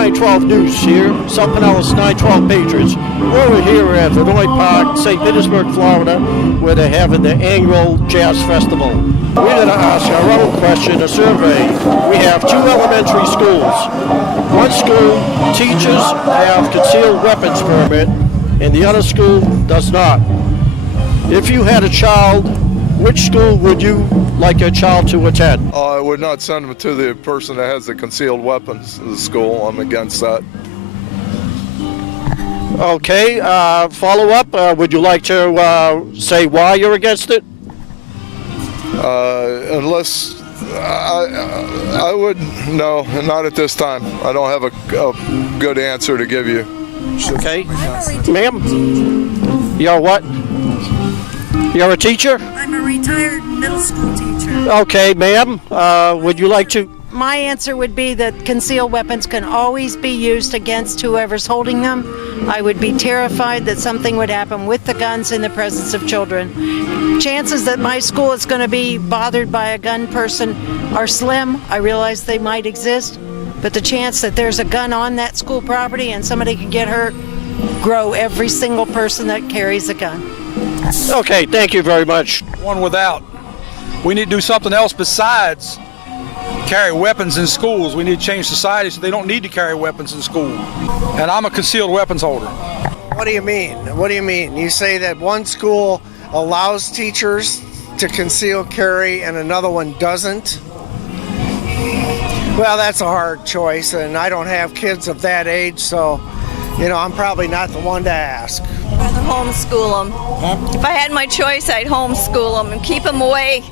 912 News here, South Pinellas 912 Patriots. We're here at Vinoy Park, St. Petersburg, Florida, where they're having the annual Jazz Festival. We're going to ask our own question, a survey. We have two elementary schools. One school teachers have concealed weapons permit, and the other school does not. If you had a child, which school would you like your child to attend? I would not send them to the person that has the concealed weapons in the school. I'm against that. Okay, follow up. Would you like to say why you're against it? Unless I would, no, not at this time. I don't have a good answer to give you. Okay. Ma'am? You're what? You're a teacher? I'm a retired middle school teacher. Okay, ma'am. Would you like to? My answer would be that concealed weapons can always be used against whoever's holding them. I would be terrified that something would happen with the guns in the presence of children. Chances that my school is going to be bothered by a gun person are slim. I realize they might exist, but the chance that there's a gun on that school property and somebody could get hurt grow every single person that carries a gun. Okay, thank you very much. One without. We need to do something else besides carry weapons in schools. We need to change society so they don't need to carry weapons in school. And I'm a concealed weapons holder. What do you mean? What do you mean? You say that one school allows teachers to conceal carry and another one doesn't? Well, that's a hard choice, and I don't have kids of that age, so, I'm probably not the one to ask. I'd rather homeschool them. If I had my choice, I'd homeschool them and keep them away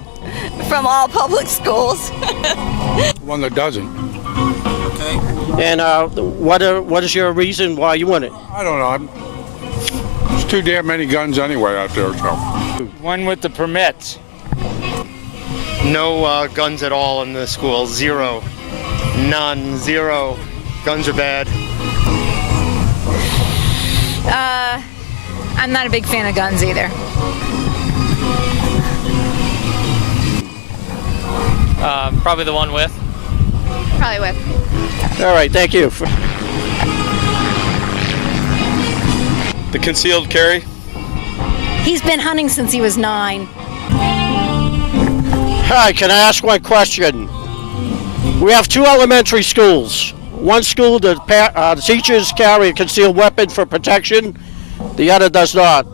from all public schools. One that doesn't. Okay. And what is your reason why you want it? I don't know. There's too damn many guns anyway out there, so. One with the permits. No guns at all in the school. Zero. None. Zero. Guns are bad. I'm not a big fan of guns either. Probably the one with. Probably with. All right, thank you. The concealed carry? He's been hunting since he was 9. Hi, can I ask one question? We have two elementary schools. One school, the teachers carry a concealed weapon for protection. The other does not.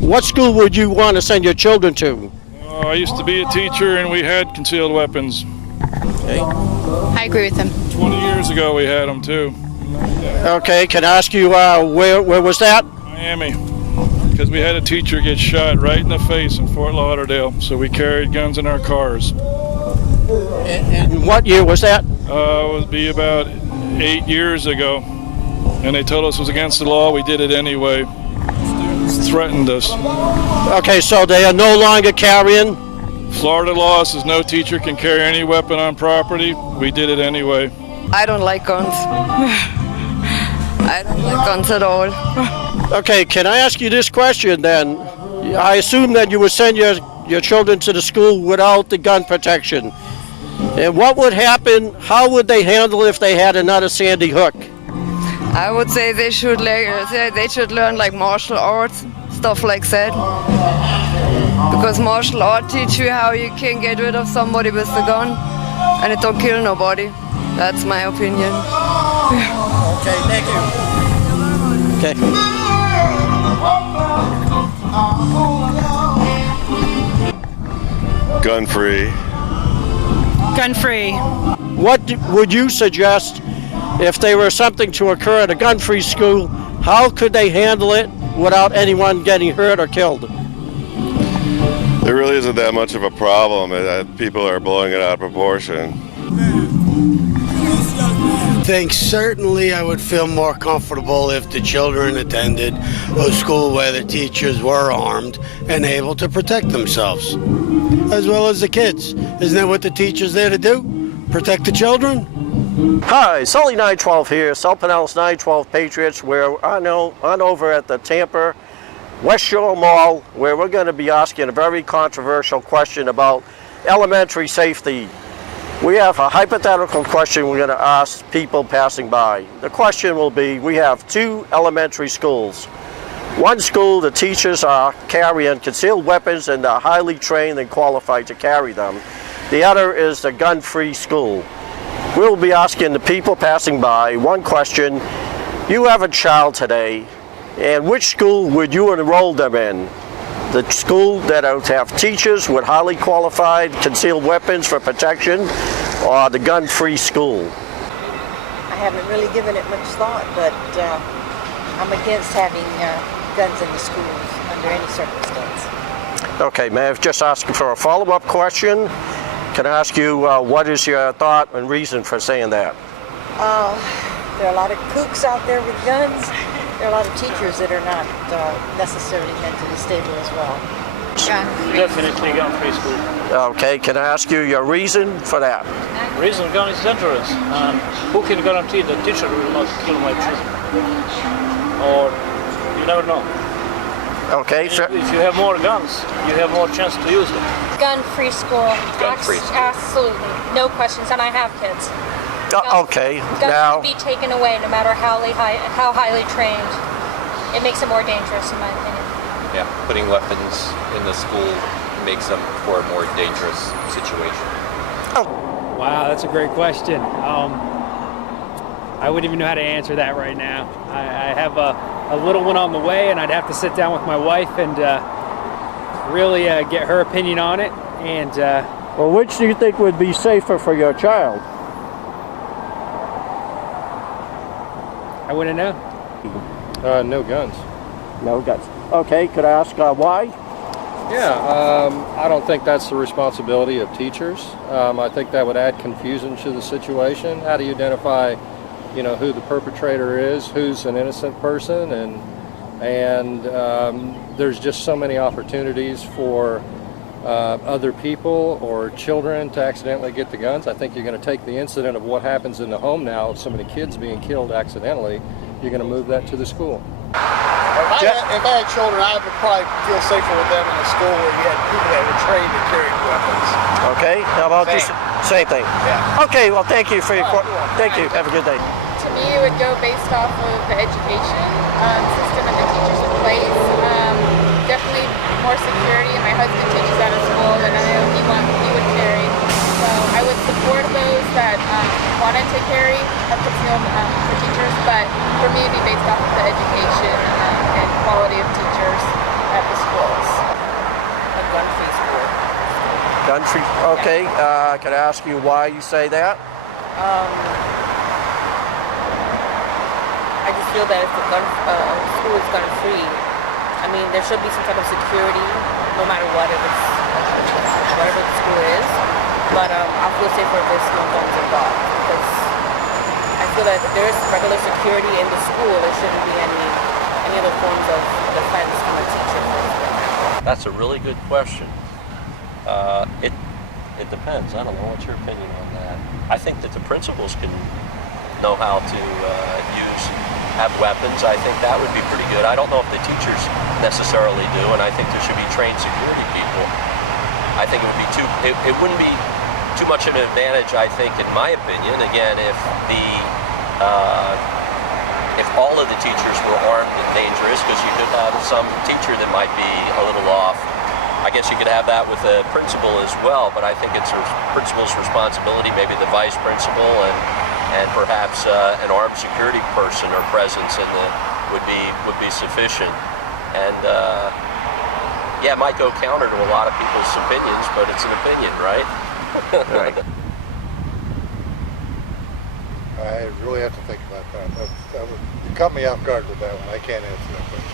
What school would you want to send your children to? I used to be a teacher and we had concealed weapons. Okay. I agree with him. 20 years ago we had them too. Okay, can I ask you where was that? Miami. Because we had a teacher get shot right in the face in Fort Lauderdale, so we carried guns in our cars. And what year was that? It would be about 8 years ago. And they told us it was against the law. We did it anyway. Threatened us. Okay, so they are no longer carrying? Florida law says no teacher can carry any weapon on property. We did it anyway. I don't like guns. I don't like guns at all. Okay, can I ask you this question then? I assume that you would send your children to the school without the gun protection. And what would happen, how would they handle it if they had another Sandy Hook? I would say they should learn like martial arts, stuff like that. Because martial arts teach you how you can get rid of somebody with a gun and it don't kill nobody. That's my opinion. Okay, thank you. Okay. Gun free. Gun free. What would you suggest if there were something to occur at a gun-free school? How could they handle it without anyone getting hurt or killed? There really isn't that much of a problem. People are blowing it out of proportion. I think certainly I would feel more comfortable if the children attended a school where the teachers were armed and able to protect themselves, as well as the kids. Isn't that what the teacher's there to do? Protect the children? Hi, Sully 912 here, South Pinellas 912 Patriots. We're on over at the Tampa West Shore Mall, where we're going to be asking a very controversial question about elementary safety. We have a hypothetical question we're going to ask people passing by. The question will be, we have 2 elementary schools. One school, the teachers are carrying concealed weapons and are highly trained and qualified to carry them. The other is the gun-free school. We'll be asking the people passing by one question. You have a child today, and which school would you enroll them in? The school that have teachers with highly qualified concealed weapons for protection, or the gun-free school? I haven't really given it much thought, but I'm against having guns in the schools under any circumstance. Okay, may I just ask for a follow-up question? Can I ask you what is your thought and reason for saying that? There are a lot of kooks out there with guns. There are a lot of teachers that are not necessarily mentally stable as well. Definitely gun-free school. Okay, can I ask you your reason for that? Reason gun is dangerous, and who can guarantee the teacher will not kill my children? Or you never know. Okay, sure. If you have more guns, you have more chance to use them. Gun-free school. Gun-free school. Absolutely. No questions, and I have kids. Okay, Guns now... should be taken away no matter how highly trained. It makes it more dangerous, in my opinion. Yeah, putting weapons in the school makes them for a more dangerous situation. Oh. Wow, that's a great question. I wouldn't even know how to answer that right now. I have a little one on the way, and I'd have to sit down with my wife and really get her opinion on it. And well, which do you think would be safer for your child? I wouldn't know. No guns. No guns. Okay, could I ask why? Yeah, I don't think that's the responsibility of teachers. I think that would add confusion to the situation. How do you identify, who the perpetrator is, who's an innocent person, and there's just so many opportunities for other people or children to accidentally get the guns. I think you're going to take the incident of what happens in the home now, of so many kids being killed accidentally, you're going to move that to the school. If I had children, I would probably feel safer with them in a school where you had people that were trained to carry weapons. Okay, how about just same thing? Yeah. Okay, well, thank you for your thank you. Have a good day. To me, it would go based off of the education system and the teachers in place. Definitely more security. My husband teaches out of school, and I know he would carry. So I would support those that wanted to carry up concealed for teachers, but for me, it'd be based off of the education and quality of teachers at the schools. A gun-free school. Gun-free. Okay. Can I ask you why you say that? I just feel that if the school is gun-free, I mean, there should be some type of security, no matter what, if it's whatever the school is. But I feel safer if there's no guns involved, because I feel that if there's regular security in the school, there shouldn't be any other forms of defense from a teacher. That's a really good question. It depends. I don't know. What's your opinion on that? I think that the principals can know how to have weapons. I think that would be pretty good. I don't know if the teachers necessarily do, and I think there should be trained security people. I think it would be it wouldn't be too much of an advantage, I think, in my opinion, again, if all of the teachers were armed and dangerous, because you could have some teacher that might be a little off. I guess you could have that with a principal as well, but I think it's a principal's responsibility, maybe the vice principal and perhaps an armed security person or presence would be sufficient. And yeah, it might go counter to a lot of people's opinions, but it's an opinion, right? Right. I really have to think about that. You caught me off guard with that one. I can't answer that question.